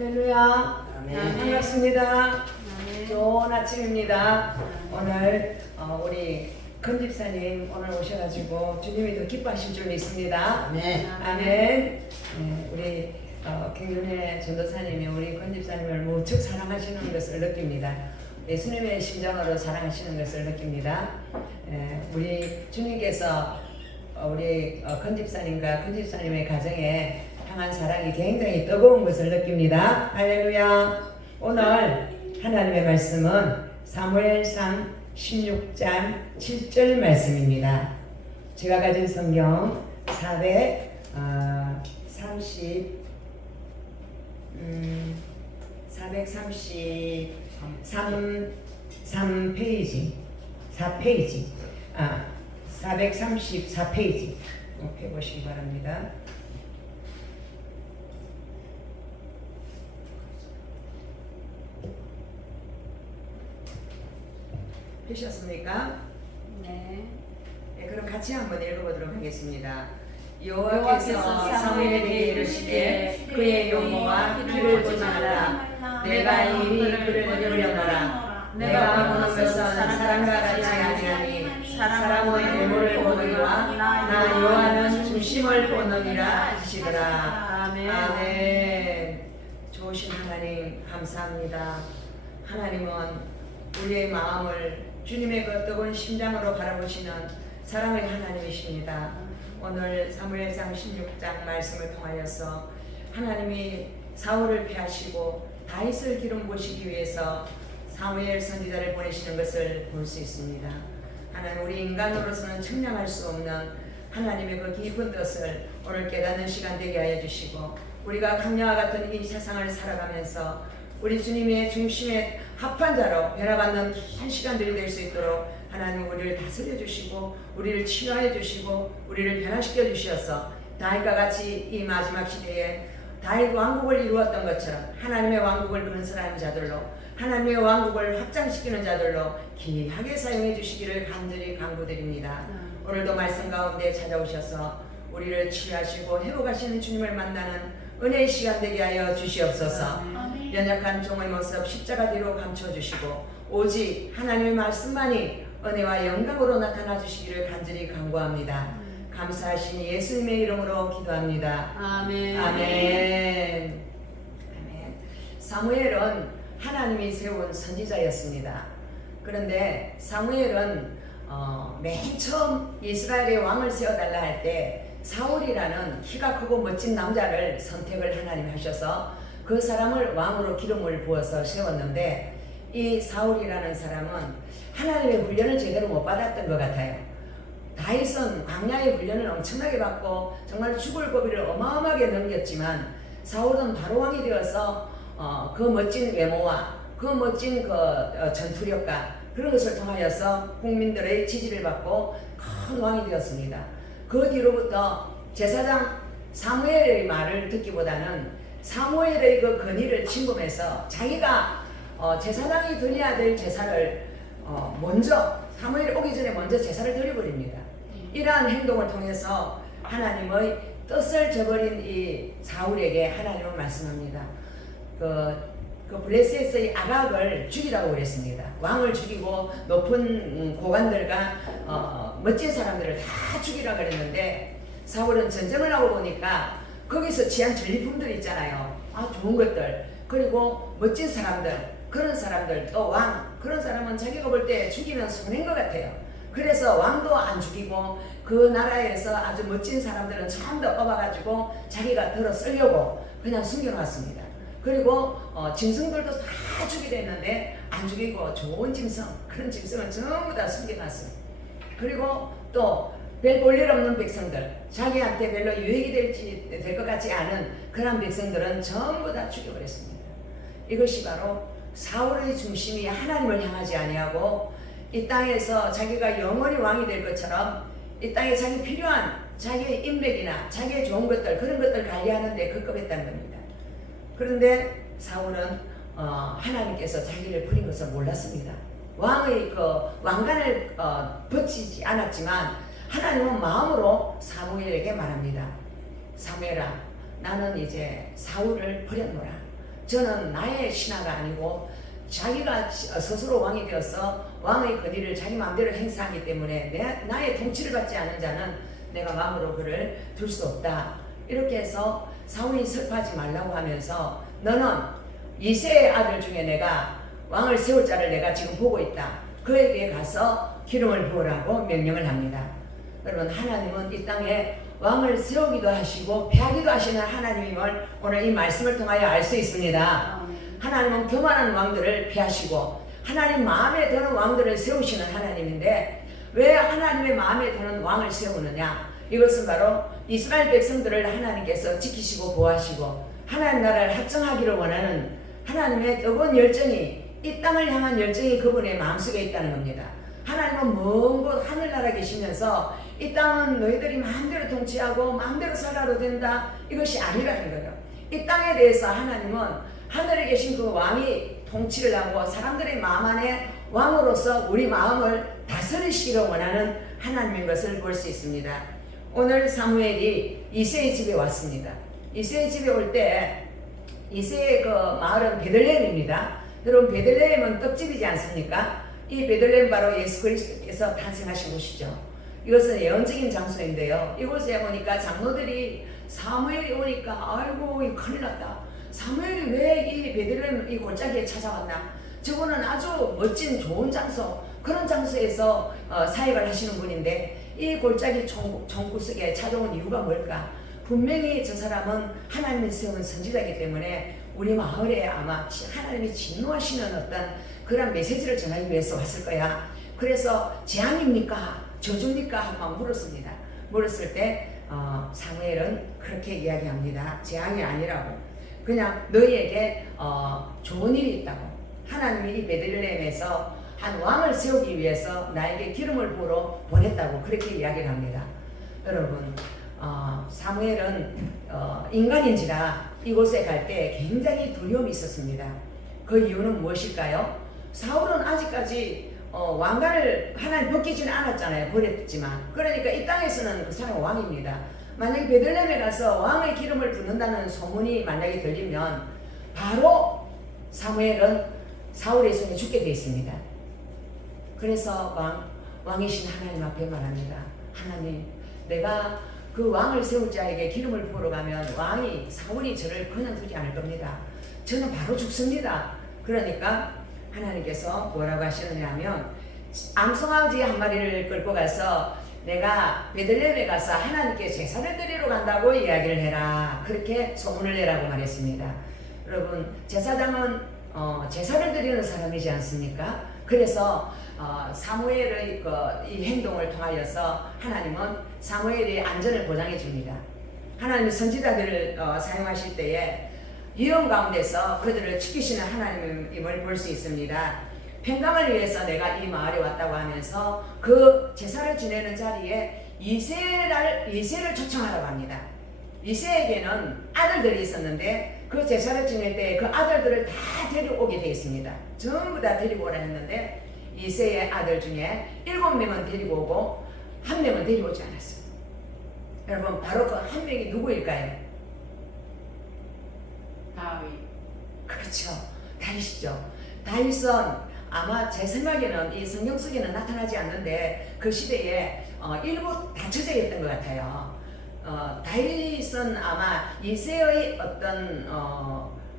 할렐루야. 아멘. 반갑습니다. 아멘. 좋은 아침입니다. 오늘 우리 큰 집사님 오늘 오셔가지고 주님이 더 기뻐하실 줄 믿습니다. 아멘. 아멘. 네, 우리 김윤혜 전도사님이 우리 큰 집사님을 무척 사랑하시는 것을 느낍니다. 예수님의 심정으로 사랑하시는 것을 느낍니다. 우리 주님께서 우리 큰 집사님과 큰 집사님의 가정에 향한 사랑이 굉장히 뜨거운 것을 느낍니다. 할렐루야. 오늘 하나님의 말씀은 사무엘상 16장 7절 말씀입니다. 제가 가진 성경 433페이지 434페이지 이렇게 보시기 바랍니다. 되셨습니까? 네. 네, 그럼 같이 한번 읽어보도록 하겠습니다. 여호와께서 사무엘에게 이르시되 그의 용모와 길을 보지 말라. 내가 이미 그를 버려놓으라. 내가 보는 것은 사람과 같지 아니하니 사람은 외모를 보느니와 나 여호와는 중심을 보느니라 하시더라. 아멘. 아멘. 좋으신 하나님 감사합니다. 하나님은 우리의 마음을 주님의 그 뜨거운 심장으로 바라보시는 사랑의 하나님이십니다. 오늘 사무엘상 16장 말씀을 통하여서 하나님이 사울을 패하시고 다윗을 기름 부으시기 위해서 사무엘 선지자를 보내시는 것을 볼 수 있습니다. 하나님, 우리 인간으로서는 측량할 수 없는 하나님의 그 깊은 뜻을 오늘 깨닫는 시간 되게 하여 주시고, 우리가 강야와 같은 이 세상을 살아가면서 우리 주님의 중심에 합한 자로 변화받는 긴 시간들이 될 수 있도록 하나님 우리를 다스려 주시고 우리를 치유하여 주시고 우리를 변화시켜 주셔서 다윗과 같이 이 마지막 시대에 다윗 왕국을 이루었던 것처럼 하나님의 왕국을 건설하는 자들로, 하나님의 왕국을 확장시키는 자들로 귀하게 사용해 주시기를 간절히 간구드립니다. 오늘도 말씀 가운데 찾아오셔서 우리를 치유하시고 회복하시는 주님을 만나는 은혜의 시간 되게 하여 주시옵소서. 연약한 종의 모습 십자가 뒤로 감춰주시고 오직 하나님의 말씀만이 은혜와 영광으로 나타나 주시기를 간절히 간구합니다. 감사하신 예수님의 이름으로 기도합니다. 아멘. 아멘. 아멘. 사무엘은 하나님이 세운 선지자였습니다. 그런데 사무엘은 맨 처음 이스라엘의 왕을 세워달라 할 때 사울이라는 키가 크고 멋진 남자를 선택을 하나님이 하셔서 그 사람을 왕으로 기름을 부어서 세웠는데, 이 사울이라는 사람은 하나님의 훈련을 제대로 못 받았던 것 같아요. 다윗은 광야의 훈련을 엄청나게 받고 정말 죽을 고비를 어마어마하게 넘겼지만 사울은 바로 왕이 되어서 그 멋진 외모와 그 멋진 전투력과 그런 것을 통하여서 국민들의 지지를 받고 큰 왕이 되었습니다. 그 뒤로부터 제사장 사무엘의 말을 듣기보다는 사무엘의 그 권위를 침범해서 자기가 제사장이 드려야 될 제사를 먼저 사무엘이 오기 전에 먼저 제사를 드려버립니다. 이러한 행동을 통해서 하나님의 뜻을 저버린 이 사울에게 하나님은 말씀합니다. 그 블레셋의 아각을 죽이라고 그랬습니다. 왕을 죽이고 높은 고관들과 멋진 사람들을 다 죽이라고 그랬는데, 사울은 전쟁을 하고 보니까 거기서 취한 전리품들 있잖아요. 좋은 것들, 그리고 멋진 사람들, 그런 사람들, 또 왕, 그런 사람은 자기가 볼 때 죽이면 손해인 것 같아요. 그래서 왕도 안 죽이고 그 나라에서 아주 멋진 사람들은 전부 다 뽑아가지고 자기가 들어 쓰려고 그냥 숨겨놨습니다. 그리고 짐승들도 다 죽이려 했는데 안 죽이고 좋은 짐승, 그런 짐승은 전부 다 숨겨놨어요. 그리고 또 별 볼 일 없는 백성들, 자기한테 별로 유익이 될 것 같지 않은 그런 백성들은 전부 다 죽여버렸습니다. 이것이 바로 사울의 중심이 하나님을 향하지 아니하고 이 땅에서 자기가 영원히 왕이 될 것처럼 이 땅에 자기 필요한 자기의 인맥이나 자기의 좋은 것들, 그런 것들 관리하는 데 급급했다는 겁니다. 그런데 사울은 하나님께서 자기를 버린 것을 몰랐습니다. 왕의 왕관을 벗기지 않았지만 하나님은 마음으로 사무엘에게 말합니다. 사무엘아, 나는 이제 사울을 버렸노라. 저는 나의 신하가 아니고 자기가 스스로 왕이 되어서 왕의 권위를 자기 마음대로 행사하기 때문에 나의 통치를 받지 않은 자는 내가 마음으로 그를 둘 수 없다. 이렇게 해서 사울이 슬퍼하지 말라고 하면서 너는 이새의 아들 중에 내가 왕을 세울 자를 내가 지금 보고 있다. 그에게 가서 기름을 부으라고 명령을 합니다. 여러분, 하나님은 이 땅에 왕을 세우기도 하시고 폐하기도 하시는 하나님임을 오늘 이 말씀을 통하여 알 수 있습니다. 하나님은 교만한 왕들을 피하시고 하나님 마음에 드는 왕들을 세우시는 하나님인데, 왜 하나님의 마음에 드는 왕을 세우느냐? 이것은 바로 이스라엘 백성들을 하나님께서 지키시고 보호하시고 하나님 나라를 확정하기를 원하는 하나님의 뜨거운 열정이, 이 땅을 향한 열정이 그분의 마음속에 있다는 겁니다. 하나님은 먼 곳 하늘나라에 계시면서 이 땅은 너희들이 마음대로 통치하고 마음대로 살아도 된다, 이것이 아니라는 거예요. 이 땅에 대해서 하나님은 하늘에 계신 그 왕이 통치를 하고 사람들의 마음 안에 왕으로서 우리 마음을 다스리시기를 원하는 하나님인 것을 볼 수 있습니다. 오늘 사무엘이 이새의 집에 왔습니다. 이새의 집에 올 때 이새의 그 마을은 베들레헴입니다. 여러분, 베들레헴은 떡집이지 않습니까? 이 베들레헴 바로 예수 그리스도께서 탄생하신 곳이죠. 이것은 예언적인 장소인데요. 이곳에 보니까 장로들이 사무엘이 오니까 아이고 이 큰일 났다. 사무엘이 왜 이 베들레헴 이 골짜기에 찾아왔나? 저분은 아주 멋진 좋은 장소, 그런 장소에서 사역을 하시는 분인데 이 골짜기 총구석에 찾아온 이유가 뭘까? 분명히 저 사람은 하나님이 세운 선지자이기 때문에 우리 마을에 아마 하나님이 진노하시는 어떤 그런 메시지를 전하기 위해서 왔을 거야. 그래서 재앙입니까? 저주입니까? 하고 물었습니다. 물었을 때 사무엘은 그렇게 이야기합니다. 재앙이 아니라고. 그냥 너희에게 좋은 일이 있다고. 하나님이 이 베들레헴에서 한 왕을 세우기 위해서 나에게 기름을 부으러 보냈다고 그렇게 이야기를 합니다. 여러분, 사무엘은 인간인지라 이곳에 갈 때 굉장히 두려움이 있었습니다. 그 이유는 무엇일까요? 사울은 아직까지 왕관을 하나님 벗기지는 않았잖아요. 버렸지만. 그러니까 이 땅에서는 그 사람은 왕입니다. 만약에 베들레헴에 가서 왕의 기름을 붓는다는 소문이 만약에 들리면 바로 사무엘은 사울의 손에 죽게 되어 있습니다. 그래서 왕이신 하나님 앞에 말합니다. 하나님, 내가 그 왕을 세울 자에게 기름을 부으러 가면 사울이 저를 그냥 두지 않을 겁니다. 저는 바로 죽습니다. 그러니까 하나님께서 뭐라고 하시느냐 하면 암송아지 한 마리를 끌고 가서 내가 베들레헴에 가서 하나님께 제사를 드리러 간다고 이야기를 해라. 그렇게 소문을 내라고 말했습니다. 여러분, 제사장은 제사를 드리는 사람이지 않습니까? 그래서 사무엘의 이 행동을 통하여서 하나님은 사무엘의 안전을 보장해 줍니다. 하나님의 선지자들을 사용하실 때에 위험 가운데서 그들을 지키시는 하나님임을 볼 수 있습니다. 평강을 위해서 내가 이 마을에 왔다고 하면서 그 제사를 지내는 자리에 이새를 초청하라고 합니다. 이새에게는 아들들이 있었는데 그 제사를 지낼 때 그 아들들을 다 데려오게 되어 있습니다. 전부 다 데리고 오라 했는데 이새의 아들 중에 7명은 데리고 오고 1명은 데리고 오지 않았어요. 여러분, 바로 그 1명이 누구일까요? 다윗. 그렇죠. 다윗이죠. 다윗은 아마 제 생각에는 이 성경 속에는 나타나지 않는데 그 시대에 일부 다처제였던 것 같아요. 다윗은 아마 이새의 어떤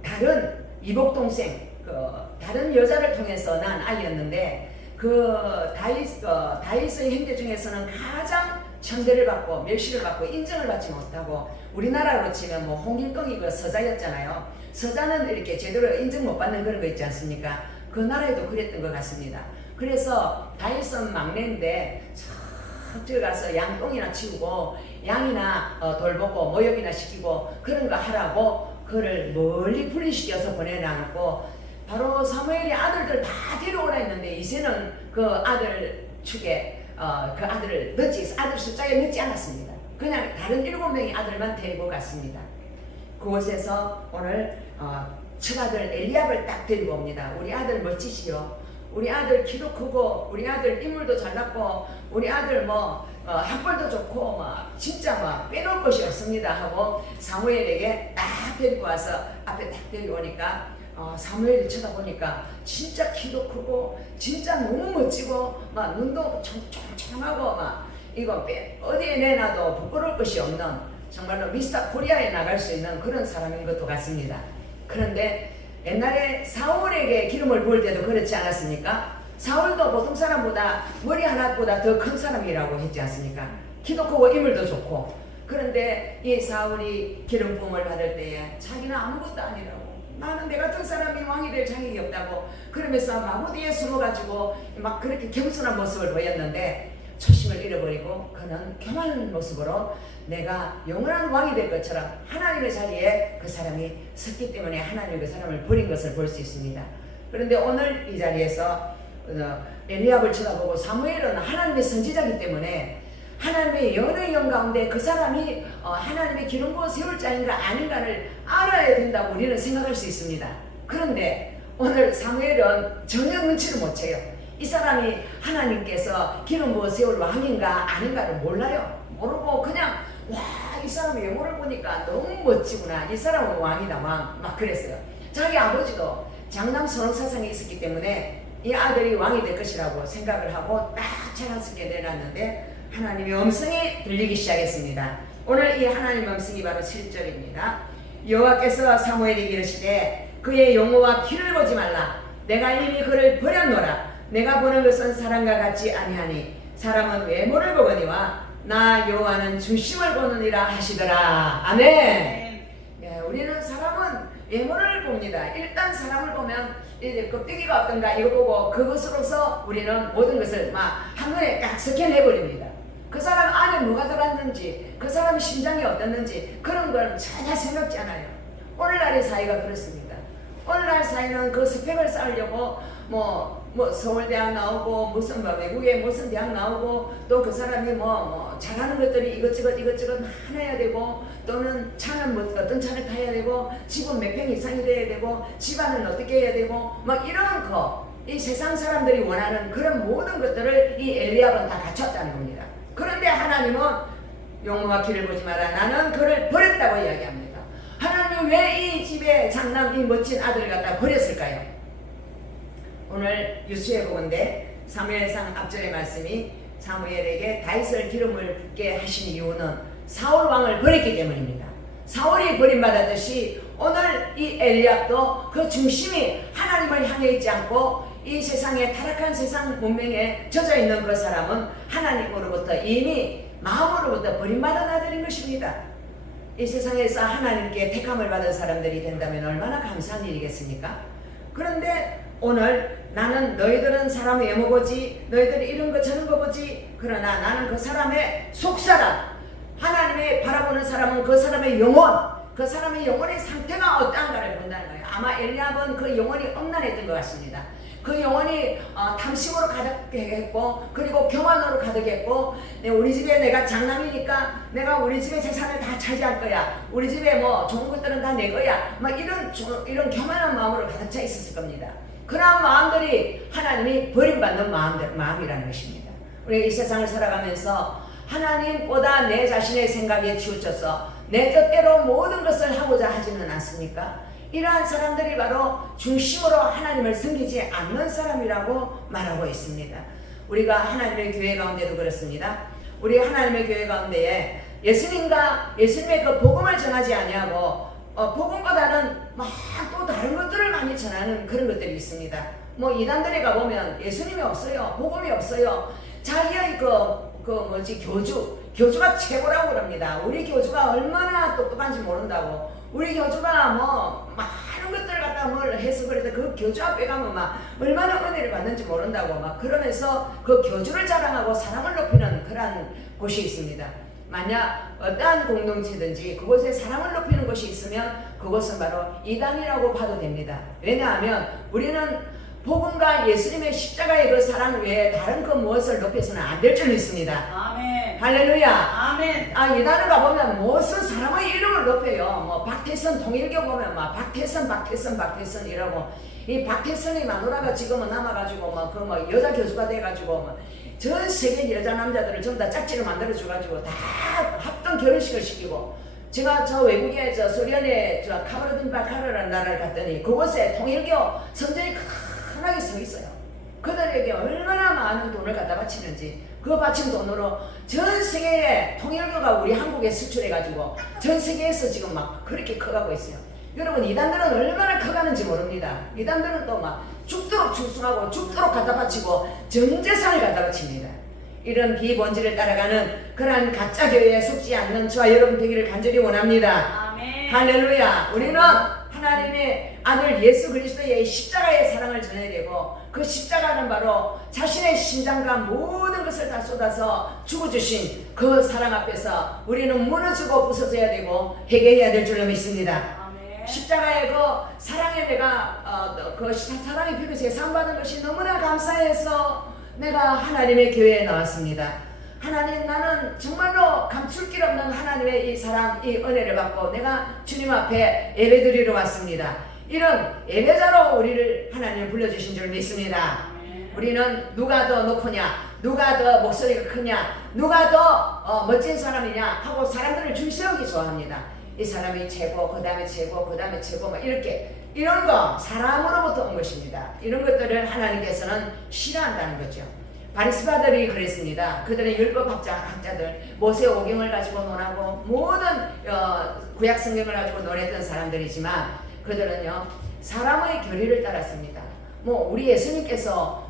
다른 이복 동생, 다른 여자를 통해서 난 아이였는데 그 다윗의 형제 중에서는 가장 천대를 받고 멸시를 받고 인정을 받지 못하고, 우리나라로 치면 뭐 홍길동이 그 서자였잖아요. 서자는 이렇게 제대로 인정 못 받는 그런 거 있지 않습니까? 그 나라에도 그랬던 것 같습니다. 그래서 다윗은 막내인데 저 들어가서 양똥이나 치우고 양이나 돌보고 모욕이나 시키고 그런 거 하라고 그를 멀리 분리시켜서 보내놔놓고 바로 사무엘이 아들들 다 데려오라 했는데 이새는 그 아들 축에 그 아들을 아들 숫자에 넣지 않았습니다. 그냥 다른 7명의 아들만 데리고 갔습니다. 그곳에서 오늘 처가들 엘리압을 딱 데리고 옵니다. 우리 아들 멋지시요. 우리 아들 키도 크고 우리 아들 인물도 잘났고 우리 아들 뭐 학벌도 좋고 막 진짜 막 빼놓을 것이 없습니다 하고 사무엘에게 딱 데리고 와서 앞에 딱 데리고 오니까 사무엘을 쳐다보니까 진짜 키도 크고 진짜 너무 멋지고 막 눈도 청청하고 막 이거 어디에 내놔도 부끄러울 것이 없는 정말로 미스터 코리아에 나갈 수 있는 그런 사람인 것도 같습니다. 그런데 옛날에 사울에게 기름을 부을 때도 그렇지 않았습니까? 사울도 보통 사람보다 머리 하나보다 더 큰 사람이라고 했지 않습니까? 키도 크고 인물도 좋고. 그런데 이 사울이 기름 부음을 받을 때에 자기는 아무것도 아니라고, 나는 내 같은 사람이 왕이 될 자격이 없다고 그러면서 마구 뒤에 숨어가지고 막 그렇게 겸손한 모습을 보였는데 초심을 잃어버리고 그는 교만한 모습으로 내가 영원한 왕이 될 것처럼 하나님의 자리에 그 사람이 섰기 때문에 하나님이 그 사람을 버린 것을 볼 수 있습니다. 그런데 오늘 이 자리에서 엘리압을 쳐다보고 사무엘은 하나님의 선지자이기 때문에 하나님의 연의 영 가운데 그 사람이 하나님의 기름 부어 세울 자인가 아닌가를 알아야 된다고 우리는 생각할 수 있습니다. 그런데 오늘 사무엘은 전혀 눈치를 못 채요. 이 사람이 하나님께서 기름 부어 세울 왕인가 아닌가를 몰라요. 모르고 그냥 와, 이 사람의 외모를 보니까 너무 멋지구나, 이 사람은 왕이다, 왕, 막 그랬어요. 자기 아버지도 장남 선왕사상이 있었기 때문에 이 아들이 왕이 될 것이라고 생각을 하고 딱 자랑스럽게 내놨는데 하나님의 음성이 들리기 시작했습니다. 오늘 이 하나님의 음성이 바로 7절입니다. 여호와께서 사무엘에게 이르시되 그의 용모와 키를 보지 말라. 내가 이미 그를 버렸노라. 내가 보는 것은 사람과 같지 아니하니 사람은 외모를 보거니와 나 여호와는 중심을 보느니라 하시더라. 아멘. 예, 우리는 사람은 외모를 봅니다. 일단 사람을 보면 이제 껍데기가 어떤가 이거 보고 그것으로서 우리는 모든 것을 막 한눈에 딱 스캔해버립니다. 그 사람 안에 뭐가 들어있는지, 그 사람 심장이 어떻는지 그런 걸 전혀 생각지 않아요. 오늘날의 사회가 그렇습니다. 오늘날 사회는 그 스펙을 쌓으려고 뭐 서울대학 나오고 무슨 외국에 무슨 대학 나오고 또 그 사람이 잘하는 것들이 이것저것 하나 해야 되고 또는 차는 어떤 차를 타야 되고 집은 몇 평 이상이 돼야 되고 집안은 어떻게 해야 되고 막 이런 이 세상 사람들이 원하는 그런 모든 것들을 이 엘리압은 다 갖췄다는 겁니다. 그런데 하나님은 용모와 키를 보지 마라. 나는 그를 버렸다고 이야기합니다. 하나님은 왜 이 집에 장남 이 멋진 아들을 갖다 버렸을까요? 오늘 유수의 복인데 사무엘상 앞절의 말씀이 사무엘에게 다윗을 기름을 붓게 하신 이유는 사울 왕을 버렸기 때문입니다. 사울이 버림받았듯이 오늘 이 엘리압도 그 중심이 하나님을 향해 있지 않고 이 세상에 타락한 세상 문명에 젖어 있는 그 사람은 하나님으로부터 이미 마음으로부터 버림받은 아들인 것입니다. 이 세상에서 하나님께 택함을 받은 사람들이 된다면 얼마나 감사한 일이겠습니까? 그런데 오늘 나는 너희들은 사람의 외모 보지, 너희들이 이런 거 저런 거 보지, 그러나 나는 그 사람의 속사람, 하나님의 바라보는 사람은 그 사람의 영혼, 그 사람의 영혼의 상태가 어떠한가를 본다는 거예요. 아마 엘리압은 그 영혼이 엄란했던 것 같습니다. 그 영혼이 탐심으로 가득했고 그리고 교만으로 가득했고 우리 집에 내가 장남이니까 내가 우리 집의 재산을 다 차지할 거야, 우리 집에 좋은 것들은 다 내 거야, 막 이런 교만한 마음으로 가득 차 있었을 겁니다. 그러한 마음들이 하나님이 버림받는 마음이라는 것입니다. 우리 이 세상을 살아가면서 하나님보다 내 자신의 생각에 치우쳐서 내 뜻대로 모든 것을 하고자 하지는 않습니까? 이러한 사람들이 바로 중심으로 하나님을 섬기지 않는 사람이라고 말하고 있습니다. 우리가 하나님의 교회 가운데도 그렇습니다. 우리 하나님의 교회 가운데에 예수님의 그 복음을 전하지 아니하고 복음보다는 막 또 다른 것들을 많이 전하는 그런 것들이 있습니다. 이단들에 가보면 예수님이 없어요. 복음이 없어요. 자기의 교주가 최고라고 그럽니다. 우리 교주가 얼마나 똑똑한지 모른다고. 우리 교주가 많은 것들을 갖다 뭘 해서 그래도 그 교주 앞에 가면 얼마나 은혜를 받는지 모른다고 그러면서 그 교주를 자랑하고 사람을 높이는 그런 곳이 있습니다. 만약 어떠한 공동체든지 그곳에 사람을 높이는 곳이 있으면 그것은 바로 이단이라고 봐도 됩니다. 왜냐하면 우리는 복음과 예수님의 십자가의 그 사랑 외에 다른 그 무엇을 높여서는 안 될 줄 믿습니다. 아멘. 할렐루야. 아멘. 이단을 가보면 무슨 사람의 이름을 높여요. 박태선 통일교 보면 박태선 이라고 이 박태선이 마누라가 지금은 남아가지고 그 여자 교수가 돼가지고 전 세계 여자 남자들을 전부 다 짝지를 만들어줘가지고 다 합동 결혼식을 시키고, 제가 저 외국에 저 소련의 저 카바르딘바카르라는 나라를 갔더니 그곳에 통일교 선전이 크게 서 있어요. 그들에게 얼마나 많은 돈을 갖다 바치는지, 그 바친 돈으로 전 세계에 통일교가 우리 한국에 수출해가지고 전 세계에서 지금 막 그렇게 커가고 있어요. 여러분, 이단들은 얼마나 커가는지 모릅니다. 이단들은 또 막 죽도록 충성하고 죽도록 갖다 바치고 전 재산을 갖다 바칩니다. 이런 비본질을 따라가는 그러한 가짜 교회에 속지 않는 저와 여러분 되기를 간절히 원합니다. 아멘. 할렐루야. 우리는 하나님의 아들 예수 그리스도의 십자가의 사랑을 전해야 되고, 그 십자가는 바로 자신의 심장과 모든 것을 다 쏟아서 죽어주신 그 사랑 앞에서 우리는 무너지고 부서져야 되고 회개해야 될 줄로 믿습니다. 십자가의 그 사랑의 내가 그 사랑의 피부에 상 받은 것이 너무나 감사해서 내가 하나님의 교회에 나왔습니다. 하나님, 나는 정말로 감출 길 없는 하나님의 이 사랑, 이 은혜를 받고 내가 주님 앞에 예배드리러 왔습니다. 이런 예배자로 우리를 하나님 불러주신 줄 믿습니다. 우리는 누가 더 높으냐, 누가 더 목소리가 크냐, 누가 더 멋진 사람이냐 하고 사람들을 줄 세우기 좋아합니다. 이 사람이 최고, 그 다음에 최고, 그 다음에 최고, 막 이렇게, 이런 거 사람으로부터 온 것입니다. 이런 것들을 하나님께서는 싫어한다는 거죠. 바리새파들이 그랬습니다. 그들은 율법학자들, 모세 오경을 가지고 논하고 모든 구약 성경을 가지고 논했던 사람들이지만, 그들은요 사람의 교리를 따랐습니다. 뭐 우리 예수님께서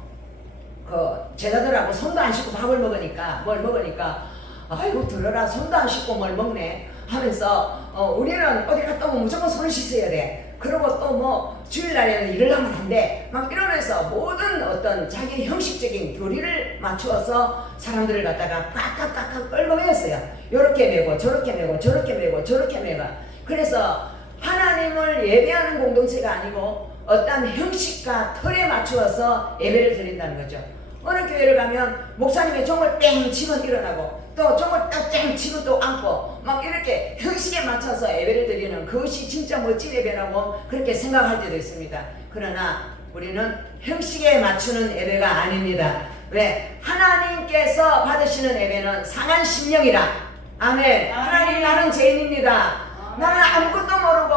그 제자들하고 손도 안 씻고 밥을 먹으니까, 뭘 먹으니까, 아이고 들어라, 손도 안 씻고 뭘 먹네 하면서 우리는 어디 갔다 오면 무조건 손을 씻어야 돼. 그리고 또 뭐 주일날에는 일을 하면 안 돼. 막 이러면서 모든 어떤 자기 형식적인 교리를 맞추어서 사람들을 갖다가 꽉꽉꽉꽉 끌고 매었어요. 요렇게 매고 저렇게 매고 저렇게 매고 저렇게 매고. 그래서 하나님을 예배하는 공동체가 아니고 어떤 형식과 틀에 맞추어서 예배를 드린다는 거죠. 어느 교회를 가면 목사님의 종을 뺑 치면 일어나고, 또 종을 땡 치고 또 앉고, 막 이렇게 형식에 맞춰서 예배를 드리는 그것이 진짜 멋진 예배라고 그렇게 생각할 때도 있습니다. 그러나 우리는 형식에 맞추는 예배가 아닙니다. 왜? 하나님께서 받으시는 예배는 상한 심령이라. 아멘. 하나님, 나는 죄인입니다. 나는 아무것도 모르고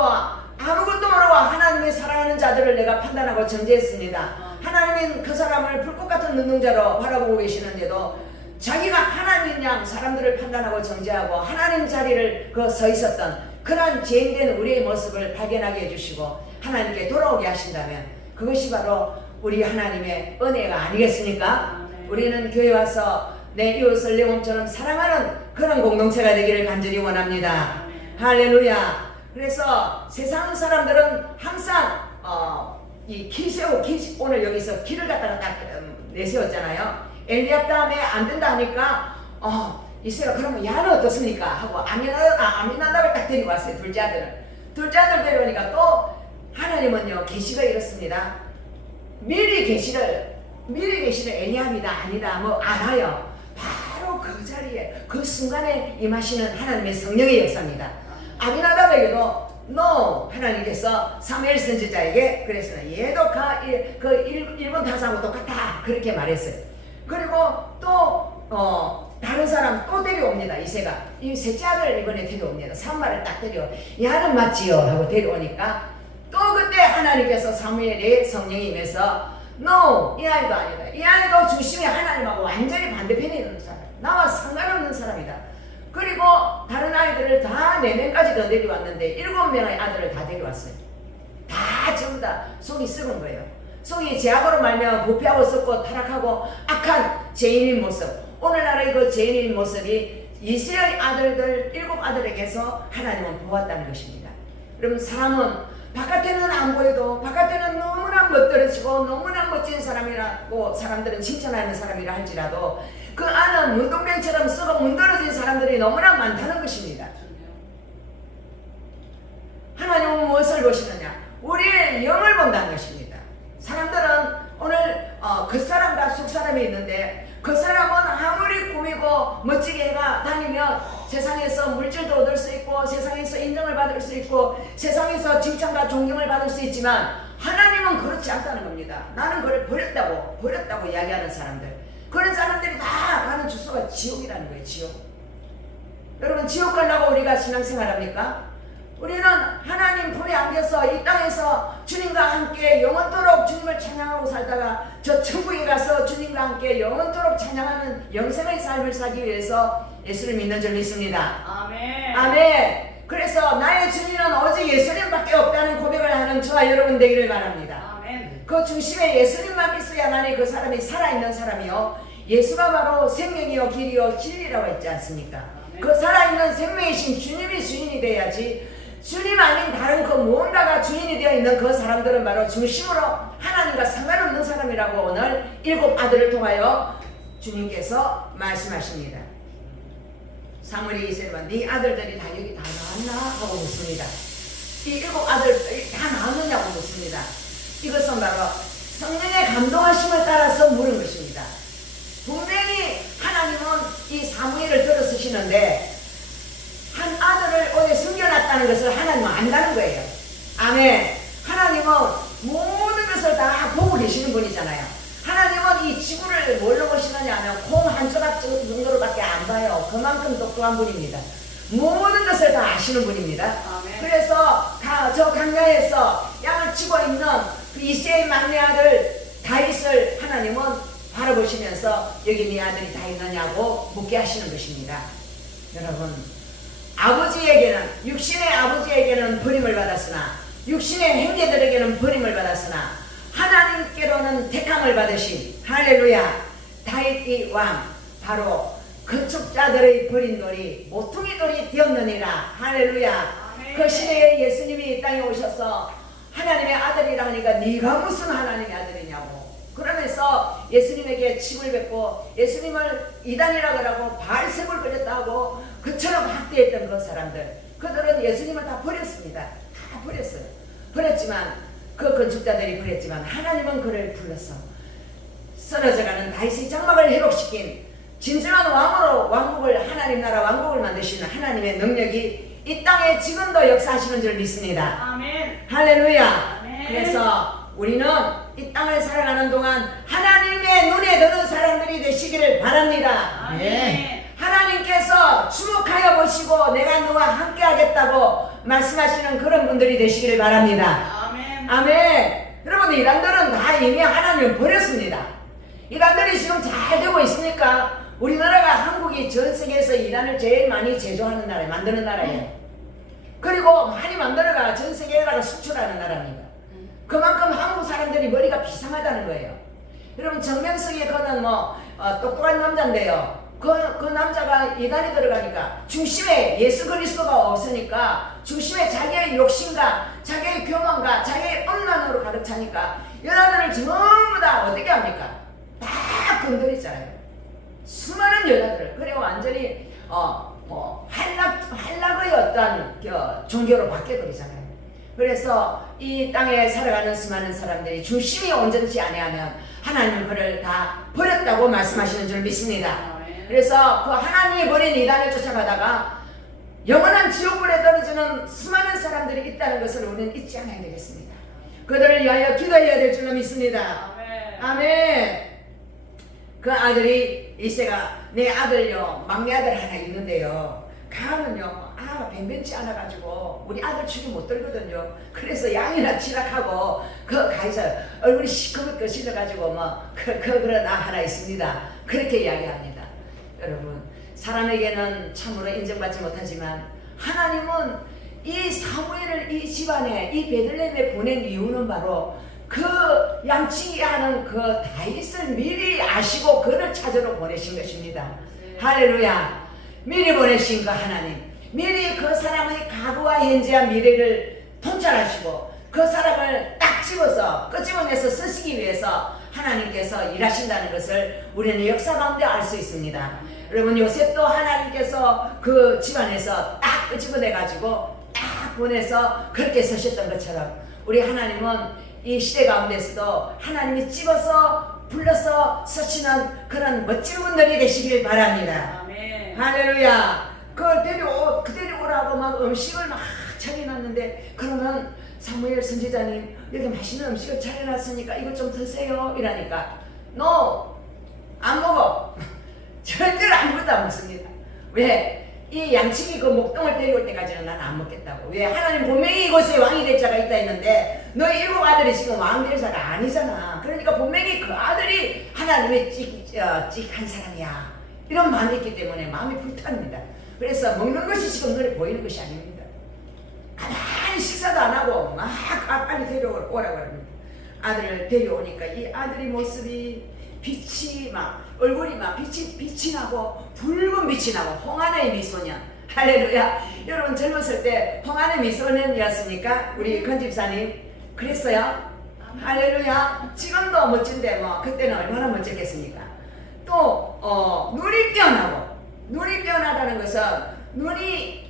하나님의 사랑하는 자들을 내가 판단하고 정죄했습니다. 하나님은 그 사람을 불꽃 같은 눈동자로 바라보고 계시는데도 자기가 하나님 양 사람들을 판단하고 정죄하고 하나님 자리를 서 있었던 그런 죄인된 우리의 모습을 발견하게 해주시고 하나님께 돌아오게 하신다면 그것이 바로 우리 하나님의 은혜가 아니겠습니까? 우리는 교회 와서 내 이웃을 내 몸처럼 사랑하는 그런 공동체가 되기를 간절히 원합니다. 할렐루야. 그래서 세상 사람들은 항상 이 오늘 여기서 길을 갖다가 딱 내세웠잖아요. 엘리압 다음에 안 된다 하니까 이세가 그러면 야는 어떻습니까? 하고 아미나답을 딱 데리고 왔어요. 둘째 아들 데려오니까 또 하나님은요 계시가 이렇습니다. 미리 계시를 엘리압이다 아니다 뭐 알아요. 바로 그 자리에 그 순간에 임하시는 하나님의 성령의 역사입니다. 아미나답에게도 하나님께서 사무엘 선지자에게 그랬어요. 얘도 그 일본 다사하고 똑같다 그렇게 말했어요. 그리고 또 다른 사람 또 데려옵니다. 이세가 이 셋째 아들 이번에 데려옵니다. 산마를 딱 데려오. 야는 맞지요 하고 데려오니까 또 그때 하나님께서 사무엘의 성령이 임해서 이 아이도 아니다. 이 아이도 중심에 하나님하고 완전히 반대편에 있는 사람, 나와 상관없는 사람이다. 그리고 다른 아이들을 다 4명까지 더 데려왔는데 7명의 아들을 다 데려왔어요. 다 전부 다 속이 썩은 거예요. 속이 죄악으로 말미암아 부패하고 썩고 타락하고 악한 죄인인 모습. 오늘날의 그 죄인인 모습이 이스라엘 아들들 7 아들에게서 하나님은 보았다는 것입니다. 여러분, 사람은 바깥에는 안 보여도 바깥에는 너무나 멋들어지고 너무나 멋진 사람이라고 사람들은 칭찬하는 사람이라 할지라도 그 안은 문동병처럼 썩어 문드러진 사람들이 너무나 많다는 것입니다. 하나님은 무엇을 보시느냐? 우리의 영을 본다는 것입니다. 사람들은 오늘 겉사람과 속사람이 있는데 겉사람은 아무리 꾸미고 멋지게 해가 다니면 세상에서 물질도 얻을 수 있고 세상에서 인정을 받을 수 있고 세상에서 칭찬과 존경을 받을 수 있지만 하나님은 그렇지 않다는 겁니다. 나는 그를 버렸다고 이야기하는 사람들, 그런 사람들이 다 가는 주소가 지옥이라는 거예요. 지옥. 여러분, 지옥 가려고 우리가 신앙생활합니까? 우리는 하나님 품에 안겨서 이 땅에서 주님과 함께 영원토록 주님을 찬양하고 살다가 저 천국에 가서 주님과 함께 영원토록 찬양하는 영생의 삶을 살기 위해서 예수를 믿는 줄 믿습니다. 아멘. 아멘. 그래서 나의 주님은 오직 예수님밖에 없다는 고백을 하는 저와 여러분 되기를 바랍니다. 아멘. 그 중심에 예수님만 있어야만이 그 사람이 살아있는 사람이요, 예수가 바로 생명이요 길이요 진리라고 했지 않습니까? 그 살아있는 생명이신 주님이 주인이 돼야지, 주님 아닌 다른 그 무언가가 주인이 되어 있는 그 사람들은 바로 중심으로 하나님과 상관없는 사람이라고 오늘 7 아들을 통하여 주님께서 말씀하십니다. 사무엘이 이세만 네 아들들이 다 여기 다 나왔나? 하고 묻습니다. 이 7 아들들이 다 나왔느냐고 묻습니다. 이것은 바로 성령의 감동하심을 따라서 물은 것입니다. 분명히 하나님은 이 사무엘을 들어 쓰시는데 한 아들을 오래 숨겨놨다는 것을 하나님은 안다는 거예요. 아멘. 하나님은 모든 것을 다 보고 계시는 분이잖아요. 하나님은 이 지구를 뭘로 보시느냐 하면 콩 한 조각 정도로밖에 안 봐요. 그만큼 똑똑한 분입니다. 모든 것을 다 아시는 분입니다. 아멘. 그래서 저 강야에서 양을 치고 있는 그 이새의 막내 아들 다윗을 하나님은 바라보시면서 여기 네 아들이 다 있느냐고 묻게 하시는 것입니다. 여러분, 아버지에게는, 육신의 아버지에게는 버림을 받았으나, 육신의 형제들에게는 버림을 받았으나 하나님께로는 택함을 받으신 할렐루야 다윗 왕, 바로 건축자들의 버린 돌이 모퉁이 돌이 되었느니라. 할렐루야. 그 시대에 예수님이 이 땅에 오셔서 하나님의 아들이라 하니까 네가 무슨 하나님의 아들이냐고 그러면서 예수님에게 침을 뱉고 예수님을 이단이라 그러고 바알세불 그렸다고 그처럼 학대했던 그 사람들, 그들은 예수님을 다 버렸습니다. 다 버렸어요. 버렸지만 그 건축자들이 버렸지만 하나님은 그를 불러서 쓰러져가는 다윗의 장막을 회복시킨 진정한 왕으로 왕국을, 하나님 나라 왕국을 만드시는 하나님의 능력이 이 땅에 지금도 역사하시는 줄 믿습니다. 아멘. 할렐루야. 아멘. 그래서 우리는 이 땅을 살아가는 동안 하나님의 눈에 드는 사람들이 되시기를 바랍니다. 아멘. 하나님께서 주목하여 보시고 내가 너와 함께 하겠다고 말씀하시는 그런 분들이 되시기를 바랍니다. 아멘. 아멘. 여러분, 이란들은 다 이미 하나님을 버렸습니다. 이란들이 지금 잘 되고 있습니까? 우리나라가, 한국이 전 세계에서 이란을 제일 많이 제조하는 나라예요. 만드는 나라예요. 그리고 많이 만들어가 전 세계에다가 수출하는 나라입니다. 그만큼 한국 사람들이 머리가 비상하다는 거예요. 여러분, 정명석이 그는 똑똑한 남자인데요. 그 남자가 이단에 들어가니까 중심에 예수 그리스도가 없으니까 중심에 자기의 욕심과 자기의 교만과 자기의 엄란으로 가득 차니까 여자들을 전부 다 어떻게 합니까? 다 건드리잖아요. 수많은 여자들을. 그리고 완전히 한락의 어떤 종교로 바뀌어버리잖아요. 그래서 이 땅에 살아가는 수많은 사람들이 중심이 온전치 아니하면 하나님은 그를 다 버렸다고 말씀하시는 줄 믿습니다. 그래서 그 하나님이 버린 이단을 쫓아가다가 영원한 지옥불에 떨어지는 수많은 사람들이 있다는 것을 우리는 잊지 않아야 되겠습니다. 그들을 위하여 기도해야 될 줄로 믿습니다. 아멘. 그 아들이 이새가 내 아들요, 막내 아들 하나 있는데요, 가면요 뱀변치 않아가지고 우리 아들 축이 못 들거든요. 그래서 양이나 치락하고 그 가서 얼굴이 시커멓게 실려가지고 그런 하나 있습니다. 그렇게 이야기합니다. 여러분, 사람에게는 참으로 인정받지 못하지만 하나님은 이 사무엘을 이 집안에, 이 베들레헴에 보낸 이유는 바로 그 양치하는 그 다윗을 미리 아시고 그를 찾으러 보내신 것입니다. 할렐루야. 미리 보내신 그 하나님, 미리 그 사람의 과거와 현재와 미래를 통찰하시고 그 사람을 딱 집어서 끄집어내서 쓰시기 위해서 하나님께서 일하신다는 것을 우리는 역사 가운데 알 수 있습니다. 여러분, 요셉도 하나님께서 그 집안에서 딱 끄집어내가지고 딱 보내서 그렇게 쓰셨던 것처럼 우리 하나님은 이 시대 가운데서도 하나님이 집어서 불러서 쓰시는 그런 멋진 분들이 되시길 바랍니다. 아멘. 할렐루야. 그걸 데리고 오라고 막 음식을 막 차려놨는데 그러면 사무엘 선지자님 이렇게 맛있는 음식을 차려놨으니까 이거 좀 드세요 이러니까 NO! 안 먹어. 절대로 아무것도 안 먹습니다. 왜? 이 양치기 그 목동을 데려올 때까지는 나는 안 먹겠다고. 왜? 하나님 분명히 이곳에 왕이 될 자가 있다 했는데 너희 7 아들이 지금 왕 될 자가 아니잖아. 그러니까 분명히 그 아들이 하나님의 찍한 사람이야. 이런 마음이 있기 때문에 마음이 불타합니다. 그래서 먹는 것이 지금 눈에 보이는 것이 아닙니다. 가만히 식사도 안 하고 막 빨리 데려오라고 합니다. 아들을 데려오니까 이 아들이 모습이 빛이 막 얼굴이 막 빛이 나고 붉은 빛이 나고 홍안의 미소년. 할렐루야. 여러분 젊었을 때 홍안의 미소년이었습니까? 우리 건 집사님 그랬어요? 할렐루야. 지금도 멋진데 뭐 그때는 얼마나 멋졌겠습니까? 또 눈이 뛰어나고, 눈이 뛰어나다는 것은 눈이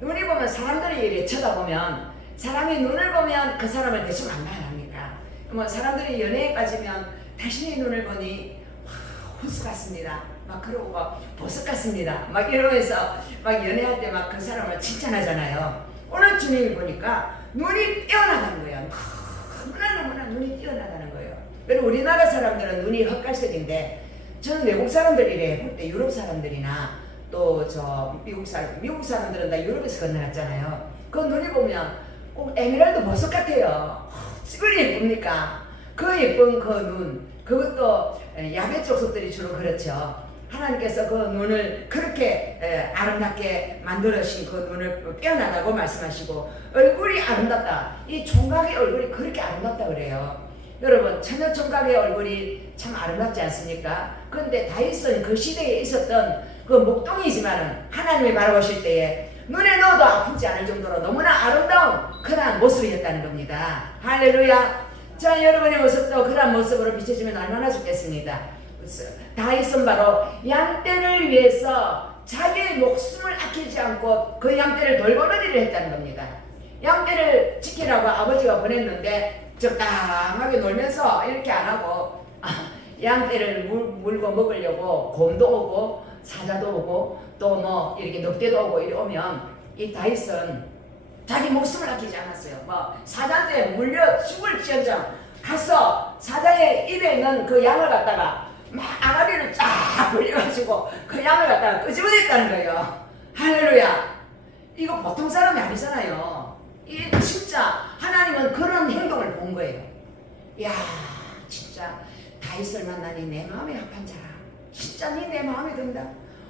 보면 사람들이 이렇게 쳐다보면, 사람이 눈을 보면 그 사람을 대충 만나야 합니까? 뭐 사람들이 연애에 빠지면 당신의 눈을 보니 호수 같습니다. 막 그러고 막 보석 같습니다. 막 이러면서 막 연애할 때 막 그 사람을 칭찬하잖아요. 오늘 주님이 보니까 눈이 뛰어나다는 거예요. 너무나 눈이 뛰어나다는 거예요. 그리고 우리나라 사람들은 눈이 흑갈색인데, 저는 외국 사람들이래 볼 때 유럽 사람들이나 또 저 미국 사람들은 다 유럽에서 건너왔잖아요. 그 눈이 보면 꼭 에메랄드 보석 같아요. 얼마나 예쁩니까? 그 예쁜 그 눈, 그것도 야베 족속들이 주로 그렇죠. 하나님께서 그 눈을 그렇게 아름답게 만들으신 그 눈을 빼어나다고 말씀하시고, 얼굴이 아름답다. 이 총각의 얼굴이 그렇게 아름답다 그래요. 여러분, 처녀 총각의 얼굴이 참 아름답지 않습니까? 그런데 다윗은 그 시대에 있었던 그 목동이지만은 하나님이 바라보실 때에 눈에 넣어도 아프지 않을 정도로 너무나 아름다운 그러한 모습이었다는 겁니다. 할렐루야. 자, 여러분의 모습도 그러한 모습으로 비춰지면 얼마나 좋겠습니다. 다윗은 바로 양떼를 위해서 자기의 목숨을 아끼지 않고 그 양떼를 돌보는 일을 했다는 겁니다. 양떼를 지키라고 아버지가 보냈는데 적당하게 놀면서 이렇게 안 하고 양떼를 물고 먹으려고 곰도 오고 사자도 오고 또 뭐 이렇게 늑대도 오고 이리 오면 이 다윗은 자기 목숨을 아끼지 않았어요. 뭐 사자한테 물려 죽을지언정 가서 사자의 입에 있는 그 양을 갖다가 막 아가리를 쫙 벌려가지고 그 양을 갖다가 끄집어냈다는 거예요. 할렐루야. 이거 보통 사람이 아니잖아요. 이 진짜 하나님은 그런 행동을 본 거예요. 야, 진짜 다윗을 만나니 내 마음에 합한 자라. 진짜 니 내 마음에 든다.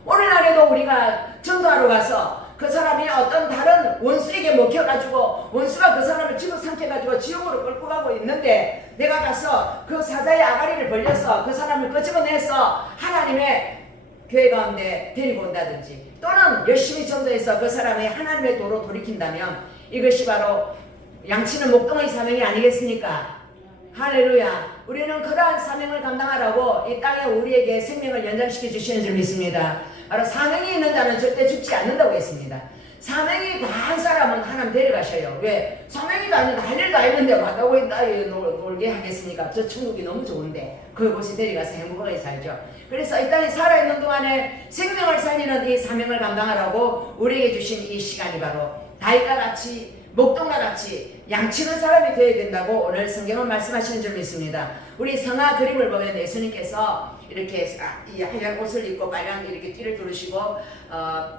오늘날에도 우리가 전도하러 가서 그 사람이 어떤 다른 원수에게 먹혀가지고 원수가 그 사람을 집어삼켜가지고 지옥으로 끌고 가고 있는데, 내가 가서 그 사자의 아가리를 벌려서 그 사람을 끄집어내서 하나님의 교회 가운데 데리고 온다든지, 또는 열심히 전도해서 그 사람이 하나님의 도로 돌이킨다면 이것이 바로 양치는 목동의 사명이 아니겠습니까? 할렐루야. 우리는 그러한 사명을 감당하라고 이 땅에 우리에게 생명을 연장시켜 주시는 줄 믿습니다. 바로 사명이 있는 자는 절대 죽지 않는다고 했습니다. 사명이 다 한 사람은 하나님 데려가셔요. 왜? 사명이 다 있는데 할 일도 있는데 왔다고 놀게 하겠습니까? 저 천국이 너무 좋은데 그곳에 데려가서 행복하게 살죠. 그래서 이 땅에 살아있는 동안에 생명을 살리는 이 사명을 감당하라고 우리에게 주신 이 시간이 바로 다윗과 같이 목동과 같이 양치는 사람이 되어야 된다고 오늘 성경은 말씀하시는 줄 믿습니다. 우리 성화 그림을 보면 예수님께서 이렇게 이 하얀 옷을 입고 빨간 이렇게 띠를 두르시고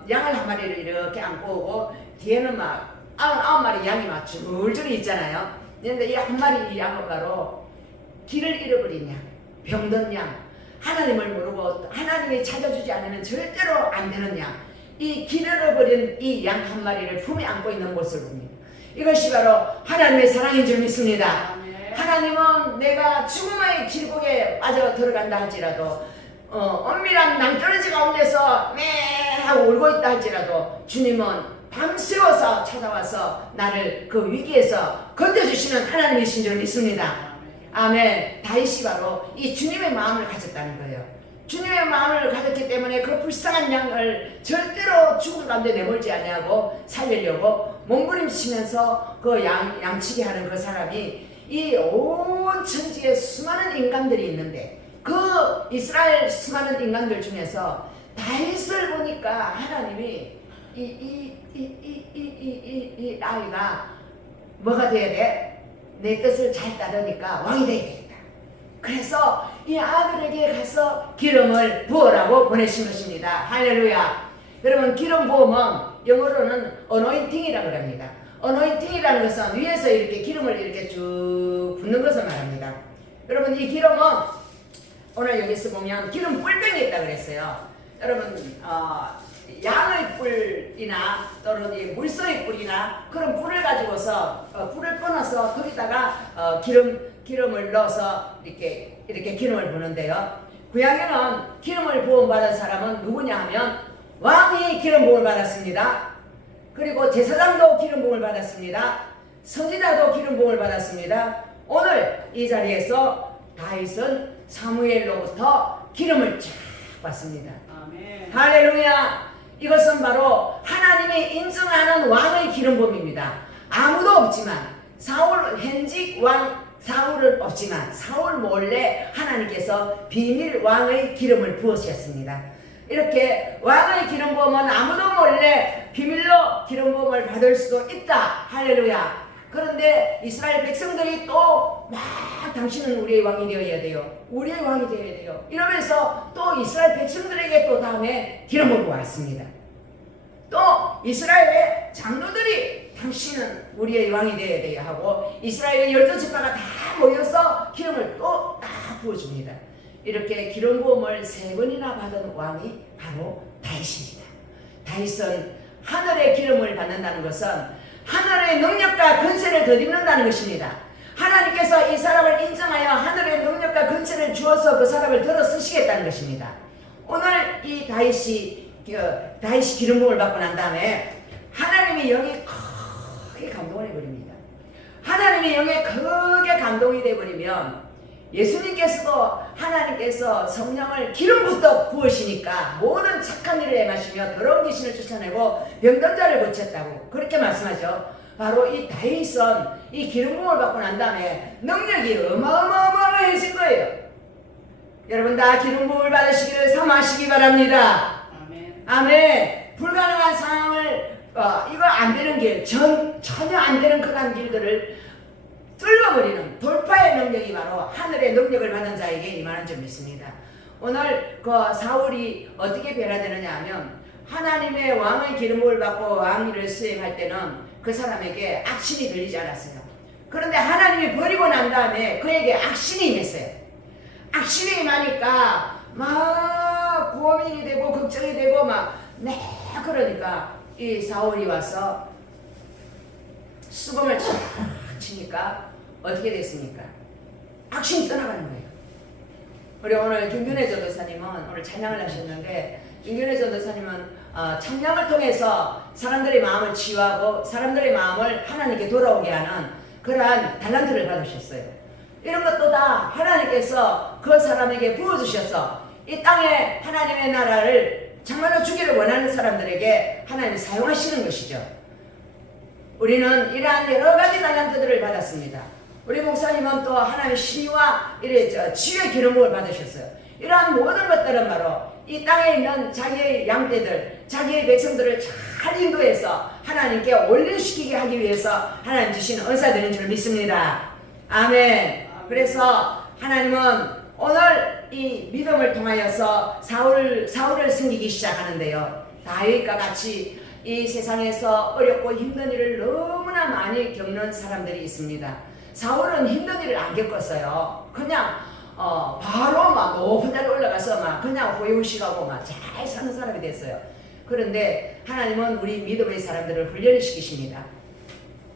양을 한 마리를 이렇게 안고 오고 뒤에는 막 99마리 양이 막 줄줄이 있잖아요. 그런데 이 한 마리 이 양은 바로 길을 잃어버린 양, 병든 양, 하나님을 모르고 하나님이 찾아주지 않으면 절대로 안 되는 양, 이 길 잃어버린 이 양 한 마리를 품에 안고 있는 모습을 봅니다. 이것이 바로 하나님의 사랑인 줄 믿습니다. 하나님은 내가 죽음의 길목에 빠져 들어간다 할지라도 엄밀한 낭떠러지 가운데서 매 하고 울고 있다 할지라도 주님은 밤새워서 찾아와서 나를 그 위기에서 건져주시는 하나님이신 줄 믿습니다. 아멘. 다윗이 바로 이 주님의 마음을 가졌다는 거예요. 주님의 마음을 가졌기 때문에 그 불쌍한 양을 절대로 죽음 가운데 내몰지 아니하고 살리려고 몸부림치면서 그 양치게 하는 그 사람이 이 온 천지에 수많은 인간들이 있는데 그 이스라엘 수많은 인간들 중에서 다윗을 보니까 하나님이 이 아이가 뭐가 돼야 돼? 내 뜻을 잘 따르니까 왕이 돼야 되겠다. 그래서 이 아들에게 가서 기름을 부으라고 보내신 것입니다. 할렐루야. 여러분, 기름 부음은 영어로는 어노인팅이라고 합니다. 어노인팅이라는 것은 위에서 이렇게 기름을 이렇게 쭉 붓는 것을 말합니다. 여러분, 이 기름은 오늘 여기서 보면 기름 뿔병이 있다고 그랬어요. 여러분, 양의 뿔이나 또는 이 물소의 뿔이나 그런 뿔을 가지고서 뿔을 끊어서 거기다가 기름을 넣어서 이렇게 기름을 부는데요. 구약에는 기름을 부음 받은 사람은 누구냐 하면 왕이 기름 부음을 받았습니다. 그리고 제사장도 기름 부음을 받았습니다. 선지자도 기름 부음을 받았습니다. 오늘 이 자리에서 다윗은 사무엘로부터 기름을 쫙 받습니다. 아멘. 할렐루야. 이것은 바로 하나님이 인정하는 왕의 기름 부음입니다. 아무도 없지만 현직 왕 사울은 없지만 사울 몰래 하나님께서 비밀 왕의 기름을 부으셨습니다. 이렇게 왕의 기름 부음은 아무도 몰래 비밀로 기름 부음을 받을 수도 있다. 할렐루야. 그런데 이스라엘 백성들이 또 막 당신은 우리의 왕이 되어야 돼요. 우리의 왕이 되어야 돼요. 이러면서 또 이스라엘 백성들에게 또 다음에 기름을 부었습니다. 또 이스라엘의 장로들이 당신은 우리의 왕이 되어야 돼요 하고 이스라엘의 12지파가 다 모여서 기름을 또 딱 부어줍니다. 이렇게 기름 부음을 3번이나 받은 왕이 바로 다윗입니다. 다윗은 하늘의 기름을 받는다는 것은 하늘의 능력과 권세를 덧입는다는 것입니다. 하나님께서 이 사람을 인정하여 하늘의 능력과 권세를 주어서 그 사람을 들어 쓰시겠다는 것입니다. 오늘 이 다윗이 기름 부음을 받고 난 다음에 하나님의 영이 크게 감동을 해버립니다. 하나님의 영에 크게 감동이 되어버리면 예수님께서도 하나님께서 성령을 기름부터 부으시니까 모든 착한 일을 행하시며 더러운 귀신을 쫓아내고 병든 자를 고쳤다고 그렇게 말씀하죠. 바로 이 다윗은 이 기름 부음을 받고 난 다음에 능력이 어마어마해진 거예요. 여러분 다 기름 부음을 받으시기를 사모하시기 바랍니다. 아멘. 아멘. 불가능한 상황을 이거 안 되는 길, 전혀 안 되는 그런 길들을 뚫어버리는 돌파의 능력이 바로 하늘의 능력을 받은 자에게 임하는 줄 믿습니다. 오늘 그 사울이 어떻게 변화되느냐 하면 하나님의 왕의 기름을 받고 왕위를 수행할 때는 그 사람에게 악신이 들리지 않았어요. 그런데 하나님이 버리고 난 다음에 그에게 악신이 임했어요. 악신이 임하니까 막 고민이 되고 걱정이 되고 그러니까 이 사울이 와서 수금을 쫙 치니까 어떻게 됐습니까? 악신이 떠나가는 거예요. 우리 오늘 김균혜 전도사님은 오늘 찬양을 하셨는데 김균혜 전도사님은 찬양을 통해서 사람들의 마음을 치유하고 사람들의 마음을 하나님께 돌아오게 하는 그러한 달란트를 받으셨어요. 이런 것도 다 하나님께서 그 사람에게 부어주셔서 이 땅에 하나님의 나라를 정말로 주기를 원하는 사람들에게 하나님이 사용하시는 것이죠. 우리는 이러한 여러 가지 달란트들을 받았습니다. 우리 목사님은 또 하나님의 신유와 치유의 기름을 받으셨어요. 이러한 모든 것들은 바로 이 땅에 있는 자기의 양떼들, 자기의 백성들을 잘 인도해서 하나님께 올려시키게 하기 위해서 하나님 주신 은사들인 줄 믿습니다. 아멘. 그래서 하나님은 오늘 이 믿음을 통하여서 사울을 섬기기 시작하는데요. 다윗과 같이 이 세상에서 어렵고 힘든 일을 너무나 많이 겪는 사람들이 있습니다. 사울은 힘든 일을 안 겪었어요. 그냥 바로 높은 자리에 올라가서 그냥 호의호식하고 잘 사는 사람이 됐어요. 그런데 하나님은 우리 믿음의 사람들을 훈련을 시키십니다.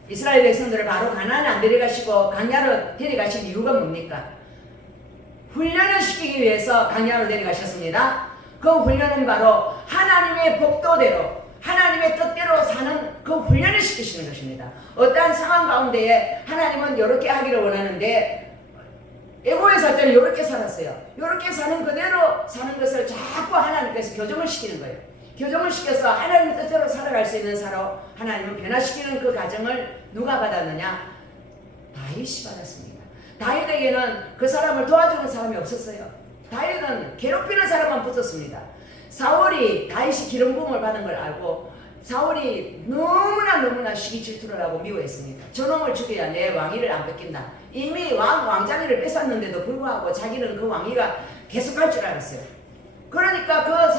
이스라엘 백성들을 바로 가나안에 안 데려가시고 광야로 데려가신 이유가 뭡니까? 훈련을 시키기 위해서 광야로 데려가셨습니다. 그 훈련은 바로 하나님의 법도대로 하나님의 뜻대로 사는 그 훈련을 시키시는 것입니다. 어떠한 상황 가운데에 하나님은 이렇게 하기를 원하는데 애고에 살 때는 이렇게 살았어요. 이렇게 사는 그대로 사는 것을 자꾸 하나님께서 교정을 시키는 거예요. 교정을 시켜서 하나님 뜻대로 살아갈 수 있는 사로 하나님은 변화시키는 그 과정을 누가 받았느냐? 다윗이 받았습니다. 다윗에게는 그 사람을 도와주는 사람이 없었어요. 다윗은 괴롭히는 사람만 붙었습니다. 사울이 다윗이 기름 부음을 받은 걸 알고 사울이 너무나 시기 질투를 하고 미워했습니다. 저놈을 죽여야 내 왕위를 안 뺏긴다. 이미 왕자리를 뺏었는데도 불구하고 자기는 그 왕위가 계속할 줄 알았어요. 그러니까 그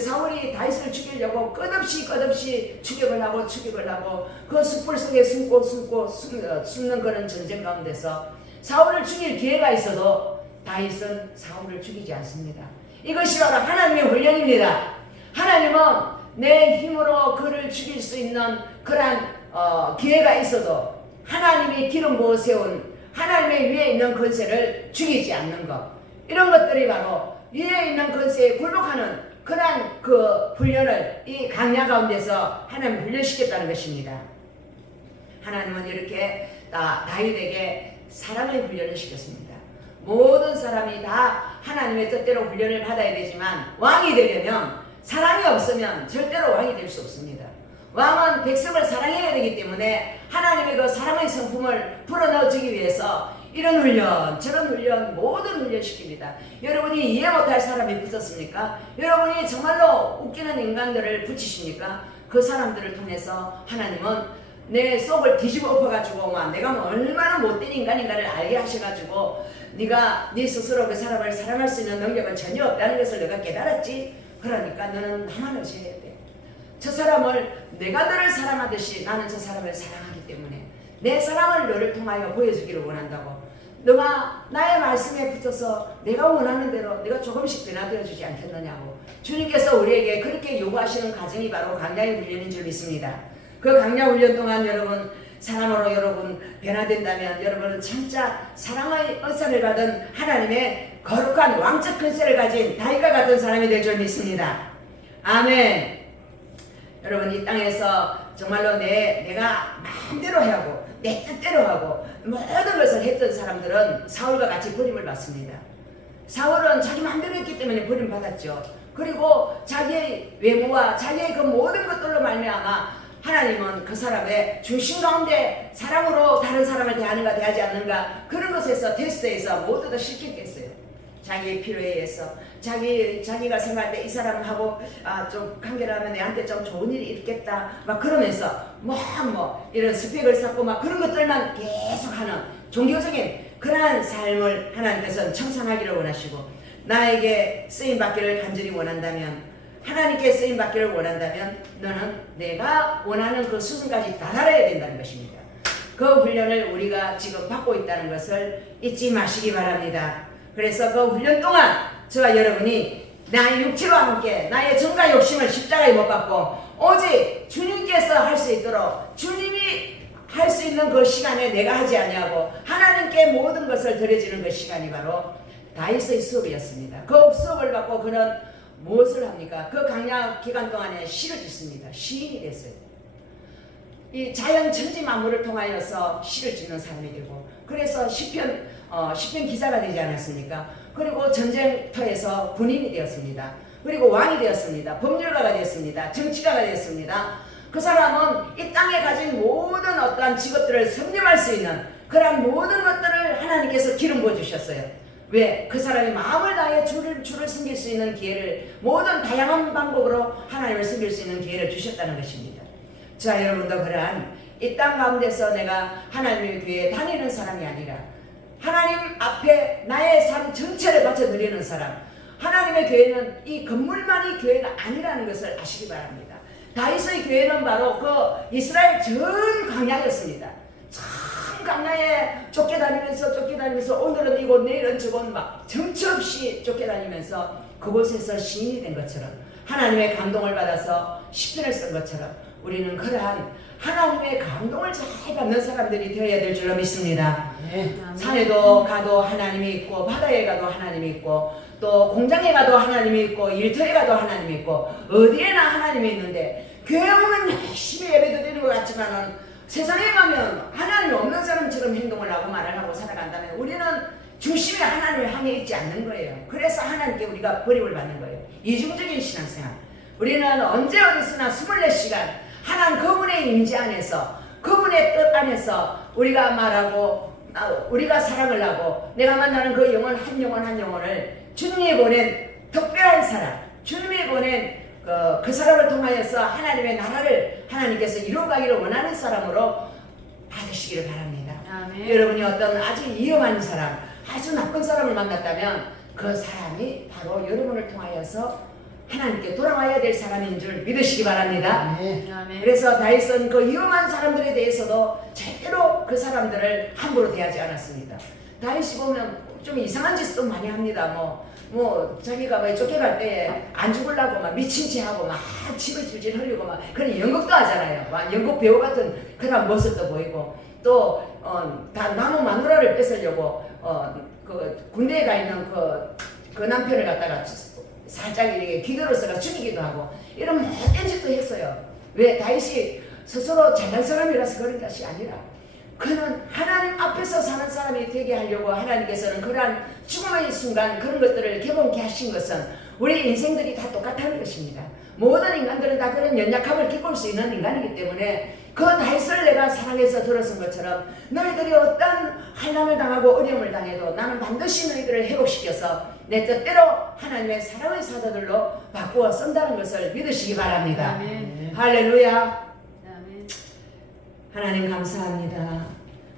사울이 다윗을 죽이려고 끝없이 추격을 하고 그 숯불 속에 숨는 그런 전쟁 가운데서 사울을 죽일 기회가 있어도 다윗은 사울을 죽이지 않습니다. 이것이 바로 하나님의 훈련입니다. 하나님은 내 힘으로 그를 죽일 수 있는 그러한 기회가 있어도 하나님이 기름 부어 세운 하나님의 위에 있는 권세를 죽이지 않는 것, 이런 것들이 바로 위에 있는 권세에 굴복하는 그러한 그 훈련을 이 강야 가운데서 하나님 훈련시켰다는 것입니다. 하나님은 이렇게 다윗에게 사랑의 훈련을 시켰습니다. 모든 사람이 다 하나님의 뜻대로 훈련을 받아야 되지만 왕이 되려면 사랑이 없으면 절대로 왕이 될 수 없습니다. 왕은 백성을 사랑해야 되기 때문에 하나님의 그 사랑의 성품을 불어넣어주기 위해서 이런 훈련, 저런 훈련, 모든 훈련 시킵니다. 여러분이 이해 못할 사람이 붙었습니까? 여러분이 정말로 웃기는 인간들을 붙이십니까? 그 사람들을 통해서 하나님은 내 속을 뒤집어 엎어가지고 내가 얼마나 못된 인간인가를 알게 하셔가지고 네가 네 스스로 그 사람을 사랑할 수 있는 능력은 전혀 없다는 것을 내가 깨달았지. 그러니까 너는 나만 의지해야 돼. 저 사람을 내가 너를 사랑하듯이 나는 저 사람을 사랑하기 때문에 내 사랑을 너를 통하여 보여주기를 원한다고. 너가 나의 말씀에 붙어서 내가 원하는 대로 내가 조금씩 변화되어 주지 않겠느냐고. 주님께서 우리에게 그렇게 요구하시는 과정이 바로 강야의 훈련인 줄 믿습니다. 그 강야 훈련 동안 여러분 사랑으로 여러분 변화된다면 여러분은 진짜 사랑의 은사를 받은 하나님의 거룩한 왕적 권세를 가진 다윗과 같은 사람이 될 줄 믿습니다. 아멘. 여러분 이 땅에서 정말로 내가 마음대로 하고 내 뜻대로 하고 모든 것을 했던 사람들은 사울과 같이 버림을 받습니다. 사울은 자기 마음대로 했기 때문에 버림받았죠. 그리고 자기의 외모와 자기의 그 모든 것들로 말미암아 하나님은 그 사람의 중심 가운데 사랑으로 다른 사람을 대하는가 대하지 않는가 그런 것에서 테스트에서 모두 다 실격했어요. 자기의 필요에 의해서 자기가 생각할 때 이 사람하고 좀 관계를 하면 내한테 좀 좋은 일이 있겠다 막 그러면서 이런 스펙을 쌓고 막 그런 것들만 계속하는 종교적인 그러한 삶을 하나님께서는 청산하기를 원하시고 나에게 쓰임받기를 간절히 원한다면 하나님께 쓰임받기를 원한다면 너는 내가 원하는 그 수준까지 다다라야 된다는 것입니다. 그 훈련을 우리가 지금 받고 있다는 것을 잊지 마시기 바랍니다. 그래서 그 훈련 동안 저와 여러분이 나의 육체와 함께 나의 정과 욕심을 십자가에 못 박고 오직 주님께서 할 수 있도록 주님이 할 수 있는 그 시간에 내가 하지 아니하고 하나님께 모든 것을 드려지는 그 시간이 바로 다윗의 수업이었습니다. 그 수업을 받고 그는 무엇을 합니까? 그 강야 기간 동안에 시를 짓습니다. 시인이 됐어요. 이 자연 천지 만물을 통하여서 시를 짓는 사람이 되고 그래서 시편 기사가 되지 않았습니까? 그리고 전쟁터에서 군인이 되었습니다. 그리고 왕이 되었습니다. 법률가가 되었습니다. 정치가가 되었습니다. 그 사람은 이 땅에 가진 모든 어떠한 직업들을 섭렵할 수 있는 그러한 모든 것들을 하나님께서 기름 부어주셨어요. 왜? 그 사람이 마음을 다해 주를 섬길 수 있는 기회를 모든 다양한 방법으로 하나님을 섬길 수 있는 기회를 주셨다는 것입니다. 자, 여러분도 그러한 이 땅 가운데서 내가 하나님의 교회에 다니는 사람이 아니라 하나님 앞에 나의 삶 전체를 바쳐 드리는 사람, 하나님의 교회는 이 건물만이 교회가 아니라는 것을 아시기 바랍니다. 다윗의 교회는 바로 그 이스라엘 전 광야였습니다. 참 강야에 쫓겨다니면서 오늘은 이곳 내일은 저곳 막 정처 없이 쫓겨다니면서 그곳에서 시인이 된 것처럼 하나님의 감동을 받아서 시편을 쓴 것처럼 우리는 그러한 하나님의 감동을 잘 받는 사람들이 되어야 될 줄로 믿습니다. 산에도 가도 하나님이 있고 바다에 가도 하나님이 있고 또 공장에 가도 하나님이 있고 일터에 가도 하나님이 있고 어디에나 하나님이 있는데 교회 오면 열심히 예배 드리는 것 같지만은 세상에 가면 하나님이 없는 사람처럼 행동을 하고 말을 하고 살아간다면 우리는 중심에 하나님을 향해 있지 않는 거예요. 그래서 하나님께 우리가 버림을 받는 거예요. 이중적인 신앙생활. 우리는 언제 어디서나 24시간 하나님 그분의 임재 안에서 그분의 뜻 안에서 우리가 말하고 우리가 사랑을 하고 내가 만나는 그 영혼 한 영혼을 주님이 보낸 특별한 사람, 주님이 보낸 그 사람을 통하여서 하나님의 나라를 하나님께서 이루어가기를 원하는 사람으로 받으시기를 바랍니다. 아멘. 여러분이 어떤 아주 위험한 사람, 아주 나쁜 사람을 만났다면 그 사람이 바로 여러분을 통하여서 하나님께 돌아와야 될 사람인 줄 믿으시기 바랍니다. 아멘. 그래서 다윗은 그 위험한 사람들에 대해서도 절대로 그 사람들을 함부로 대하지 않았습니다. 다윗이 보면 좀 이상한 짓도 많이 합니다. 뭐 자기가 뭐 쫓겨갈 때 안 죽으려고 막 미친 체 하고 막 침을 질질 흘리고 막 그런 연극도 하잖아요. 막 연극 배우 같은 그런 모습도 보이고 또 다 나무 마누라를 뺏으려고 그 군대에 가 있는 그 남편을 갖다가 살짝 이렇게 기들어서가 죽이기도 하고 이런 못된 짓도 했어요. 왜? 다윗이 스스로 잘난 사람이라서 그런 것이 아니라 그는 하나님 앞에서 사는 사람이 되게 하려고 하나님께서는 그러한 죽음의 순간 그런 것들을 개봉케 하신 것은 우리 인생들이 다 똑같다는 것입니다. 모든 인간들은 다 그런 연약함을 겪을 수 있는 인간이기 때문에 그 다윗을 내가 사랑해서 들었은 것처럼 너희들이 어떤 환난을 당하고 어려움을 당해도 나는 반드시 너희들을 회복시켜서 내 뜻대로 하나님의 사랑의 사도들로 바꾸어 쓴다는 것을 믿으시기 바랍니다. 아멘. 할렐루야. 아멘. 하나님 감사합니다.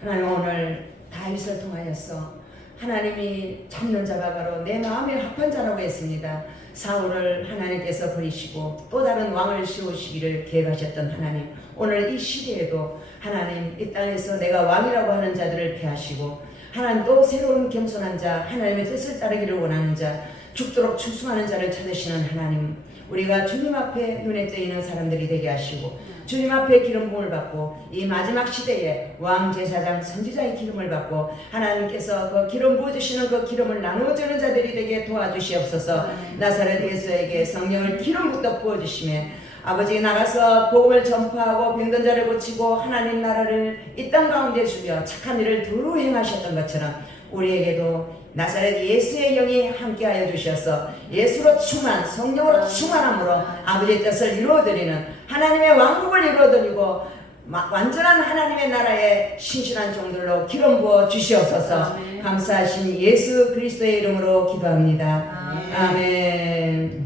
하나님 오늘 다윗을 통하여서 하나님이 찾는 자가 바로 내 마음에 합한 자라고 했습니다. 사울을 하나님께서 버리시고 또 다른 왕을 세우시기를 계획하셨던 하나님, 오늘 이 시대에도 하나님 이 땅에서 내가 왕이라고 하는 자들을 폐하시고 하나님 또 새로운 겸손한 자, 하나님의 뜻을 따르기를 원하는 자, 죽도록 충성하는 자를 찾으시는 하나님, 우리가 주님 앞에 눈에 띄는 사람들이 되게 하시고 주님 앞에 기름 부음을 받고 이 마지막 시대에 왕 제사장 선지자의 기름을 받고 하나님께서 그 기름 부어주시는 그 기름을 나누어주는 자들이 되게 도와주시옵소서. 나사렛 예수에게 성령을 기름부터 부어주시며 아버지 나가서 복음을 전파하고 병든 자를 고치고 하나님 나라를 이 땅 가운데 주며 착한 일을 두루 행하셨던 것처럼 우리에게도 나사렛 예수의 영이 함께하여 주셔서 예수로 충만, 성령으로 충만함으로 아버지의 뜻을 이루어드리는 하나님의 왕국을 이루어드리고 완전한 하나님의 나라의 신실한 종들로 기름 부어 주시옵소서. 감사하신 예수 그리스도의 이름으로 기도합니다. 아멘.